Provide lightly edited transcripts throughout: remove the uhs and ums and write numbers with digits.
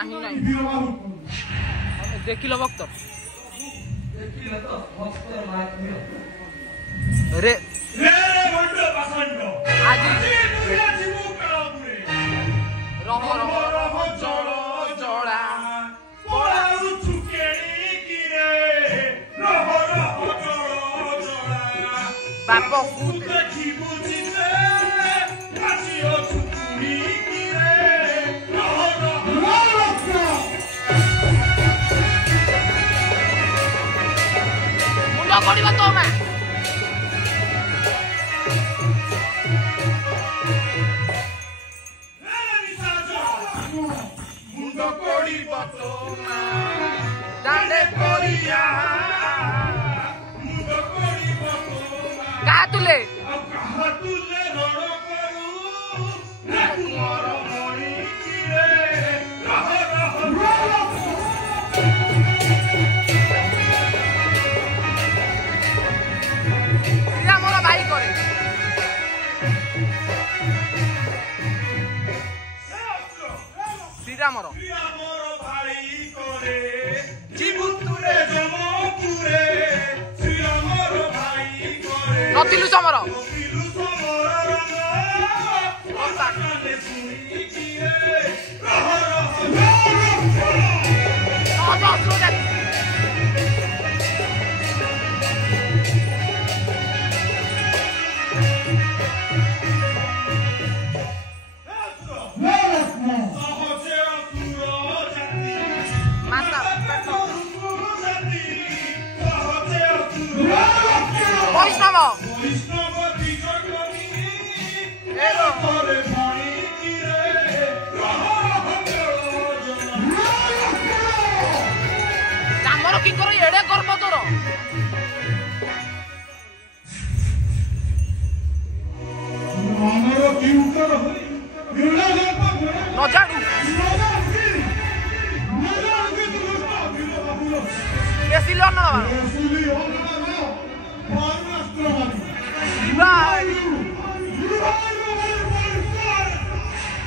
नहीं नहीं देखिल भक्त रे आज रह रह जड़ जड़ा बाप मुंड पड़ा तो मैं तुले मोर भाई करे श्रीरामर नथिलु समर कि करो एड़े गर्व तोर न जाणु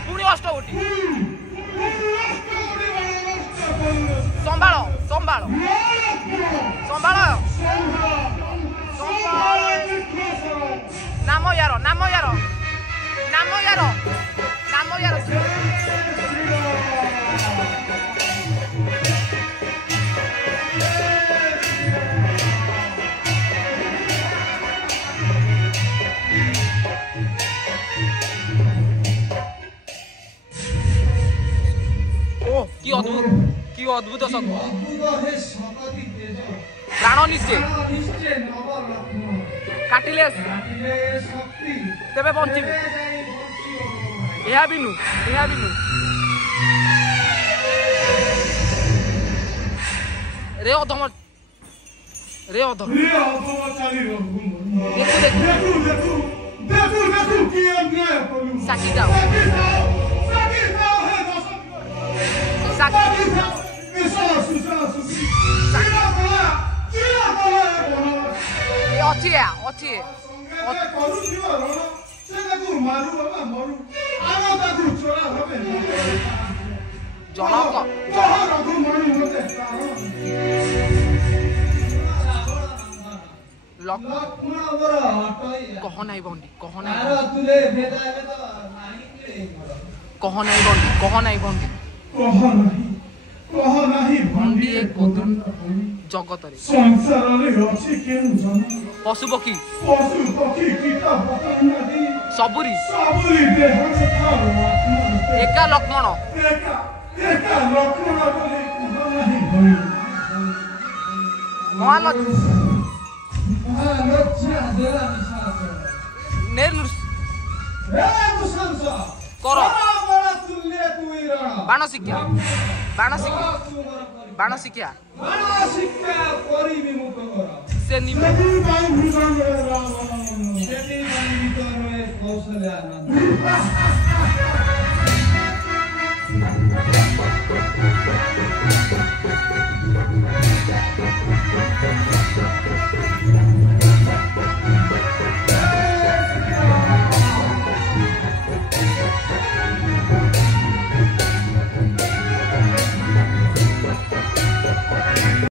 पुणी अष्टगोटी संभाल संभाल संभाल नाम यार नाम यार नाम यार नाम यार कि अद्भुत प्राण निश्चय काटिले तेरे बंचीबी यह भी नु रे अधम रे अधम साकी जाओ जनक कह नहीं बंडी कह नहीं बंडी भंडी जगत पशु पक्षी सबुरी एका लक्ष्मण कर बाण शिक्षा से निम्न